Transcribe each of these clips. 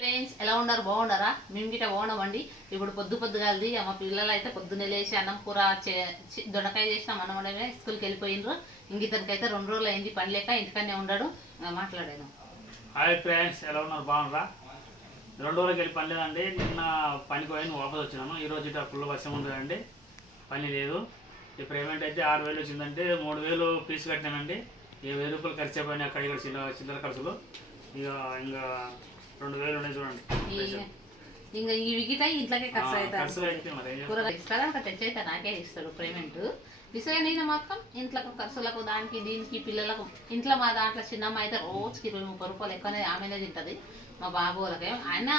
Friends ఎలా ఉన్నారు? బాగున్నారా? మేము గిట్ట బాగున్నామండి. ఇప్పుడు పొద్దుగాలది మా పిల్లలు అయితే పొద్దున్నే లేచి అన్నం కూర దొండకాయ చేసిన మనమడమే స్కూల్కి వెళ్ళిపోయినరు. ఇంక ఇతనికైతే 2 రోజులు అయింది పని లేక ఇంటికనే ఉన్నాడు. మాట్లాడాను. హాయ్ ఫ్రెండ్స్ ఎలా ఉన్నారు? బాగున్నారా? 2 రోజులకి వెళ్ళి పని లేదండి. నిన్న పనికి పోయి వాపస్ వచ్చినాను. ఈరోజు ఇట్లా ఫుల్ వర్షం ఉంటుందండి, పని లేదు. ఈ పేమెంట్ అయితే 6,000 వచ్చిందంటే 3,000 ఫీజు కట్టినానండి. 1000 రూపాయలు ఖర్చు అయిపోయినాయి అక్కడ ఇక్కడ చిల్లర ఖర్చులు. ఇంకా 2,000 ఉన్నాయి చూడండి. ఇంకా ఈ విగిట ఇంట్లోకే ఖర్చు అయితే కూరగాయలు ఇస్తాడంట, తెచ్చైతే నాకే ఇస్తాడు పేమెంట్. ఇసుక నేను మొత్తం ఇంట్లో ఖర్చులకు దానికి దీనికి పిల్లలకు. ఇంట్లో మా దాంట్లో చిన్నమ్మ అయితే రోజుకి 20-30 రూపాయలు ఎక్కువనే ఆమెనే తింటుంది. మా బాబు వాళ్ళకి ఆయన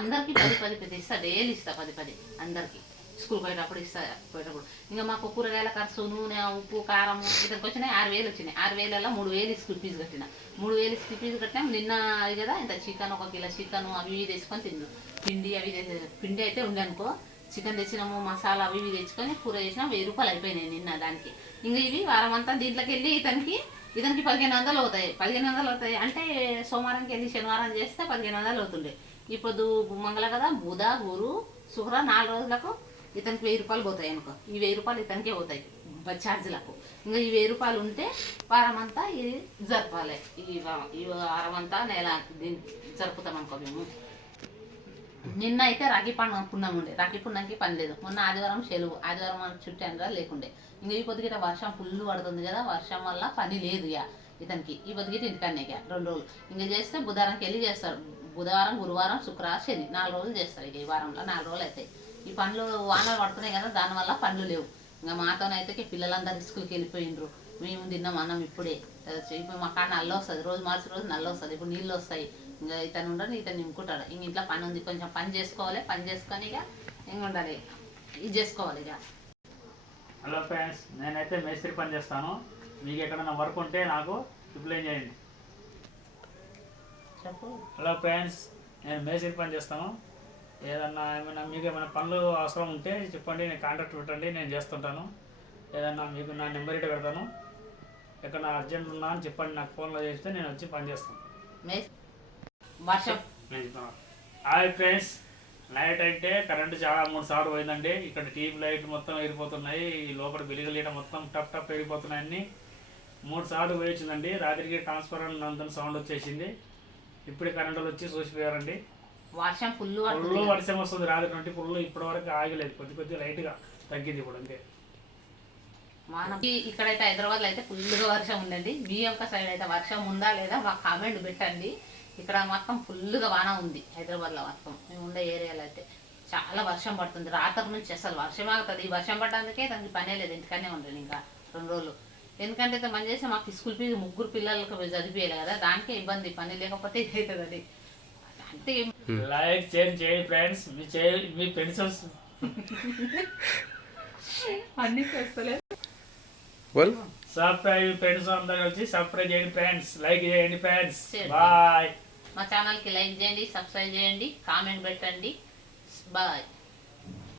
అందరికి 10 ఇస్తా, డైలీ ఇస్తా 10 అందరికి. స్కూల్ పోయేటప్పుడు ఇస్తా పోయేటప్పుడు. ఇంకా మాకు కూరగాయల ఖర్చు, నూనె, ఉప్పు, కారం ఇతనికి వచ్చినాయి 6,000 వచ్చినాయి. 6,000లో 3,000 స్కూల్ ఫీజు కట్టిన. 3,000 స్కూల్ ఫీజు కట్టినా. నిన్న అది కదా ఇంత చికెన్, 1 కిలో చికెన్ అవి ఇవి తెచ్చుకొని తిన్నాం. పిండి అయితే ఉండే అనుకో, చికెన్ తెచ్చినాము, మసాలా అవి ఇవి తెచ్చుకొని కూర చేసినా 1,000 రూపాయలు అయిపోయినాయి నిన్న దానికి. ఇంకా ఇవి వారం అంతా దీంట్లోకి వెళ్ళి ఇతనికి 1,500 అవుతాయి. 1,500 అవుతాయి అంటే సోమవారంకి వెళ్ళి శనివారం చేస్తే 1,500 అవుతుండే. ఇప్పుడు మంగళ కదా, బుధ, గురు, శుక్ర 4 రోజులకు ఇతనికి 1,000 రూపాయలు పోతాయి అనుకో. ఈ 1,000 రూపాయలు ఇతనికే పోతాయి బస్ ఛార్జీలకు. ఇంకా ఈ 1,000 రూపాయలు ఉంటే వారం అంతా ఇది జరపాలి. ఈ వారం అంతా నెల జరుపుతాం అనుకో మేము. నిన్న అయితే రాఖీ పండుగ పుణ్యం ఉండే, రాఖీ పుణ్యానికి పని లేదు. మొన్న ఆదివారం సెలవు, ఆదివారం చుట్టూ అనగా లేకుండే. ఇంకా ఈ పొద్దుగిట వర్షం ఫుల్ పడుతుంది కదా, వర్షం వల్ల పని లేదు ఇక ఇతనికి. ఈ పొద్దుగిట ఇంటికన్నా ఇక 2 రోజులు ఇంకా చేస్తే బుధవారంకి వెళ్ళి చేస్తాడు. బుధవారం, గురువారం, శుక్రవారం, శని 4 రోజులు చేస్తారు. ఇక ఈ వారంలో 4 రోజులు అవుతాయి. ఈ పనులు వానలు పడుతున్నాయి కదా, దానివల్ల పనులు లేవు. ఇంకా మాతోనైతే పిల్లలందరూ స్కూల్కి వెళ్ళిపోయినరు. మేము తిన్నాం అన్నం ఇప్పుడే. ఇప్పుడు మా కాడ నల్ల వస్తుంది, రోజు మార్చి రోజు నల్ల వస్తుంది. ఇప్పుడు నీళ్ళు వస్తాయి. ఇంకా ఇతను ఉండడు, ఇతను నింపుకుంటాడు. ఇంక ఇంట్లో పని ఉంది, కొంచెం పని చేసుకోవాలి. పని చేసుకొని ఇక ఇంక ఉండాలి, ఇది చేసుకోవాలి ఇక. హలో ఫ్రెండ్స్, నేనైతే మేస్త్రి పని చేస్తాను. మీకు ఎక్కడైనా వర్క్ ఉంటే నాకు రిప్లై చేయండి. చెప్పు. హలో ఫ్రెండ్స్, నేను మేస్త్రి పని చేస్తాను. ఏదన్నా మీకు ఏమైనా పనులు అవసరం ఉంటే చెప్పండి, నేను కాంటాక్ట్ పెట్టండి, నేను చేస్తుంటాను. ఏదన్నా మీకు నా నెంబర్ ఇటు పెడతాను. ఎక్కడ అర్జెంట్ ఉన్నా అని చెప్పండి, నాకు ఫోన్లో చేస్తే నేను వచ్చి పని చేస్తాను. హాయ్ ఫ్రెండ్స్, నైట్ అయితే కరెంటు చాలా 3 సార్లు పోయిందండి. ఇక్కడ టీవీ లైట్ మొత్తం ఎగిరిపోతున్నాయి, ఈ లోపల వెలుగులీట మొత్తం టప్ ఎగిరిపోతున్నాయి. అన్నీ 3 సార్లు పోయిందండి. రాత్రికి ట్రాన్స్ఫార్మర్ అంతా సౌండ్ వచ్చేసింది. ఇప్పుడే కరెంటు వచ్చి చూసిపోయారండి. వర్షం ఫుల్ వర్షం వస్తుంది రాత్రి నుండి. ఫుల్ ఇప్పటి వరకు ఆగలేదు, కొద్ది లైట్గా తగ్గింది ఇప్పుడు అంతే. ఇక్కడైతే హైదరాబాద్లో అయితే ఫుల్గా వర్షం ఉందండి. మీ యొక్క సైడ్ అయితే వర్షం ఉందా లేదా మాకు కామెంట్ పెట్టండి. ఇక్కడ మొత్తం ఫుల్గా వాన ఉంది హైదరాబాద్లో. మొత్తం మేము ఉండే ఏరియాలో అయితే చాలా వర్షం పడుతుంది. రాత్రి నుంచి అసలు వర్షం ఆగుతుంది. ఈ వర్షం పడడానికే దానికి పనే లేదు, ఇంటికనే ఉండదు ఇంకా 2 రోజులు. ఎందుకంటే మనం చేస్తే మాకు స్కూల్ ఫీజు 3 పిల్లలకు చదివేయాలి కదా, దానికే ఇబ్బంది. పని లేకపోతే ఇది అవుతుంది. అంటే లైక్ చేయండి ఫ్రెండ్స్, మీ ఫ్రెండ్స్ అన్ని చేస్తలేదు. సబ్స్క్రైబ్ ఫ్రెండ్స్ అందరూ కలిసి సబ్స్క్రైబ్ చేయండి ఫ్రెండ్స్, లైక్ చేయండి ఫ్రెండ్స్. బాయ్. మా ఛానల్కి లైక్ చేయండి, సబ్స్క్రైబ్ చేయండి, కామెంట్ పెట్టండి. బాయ్.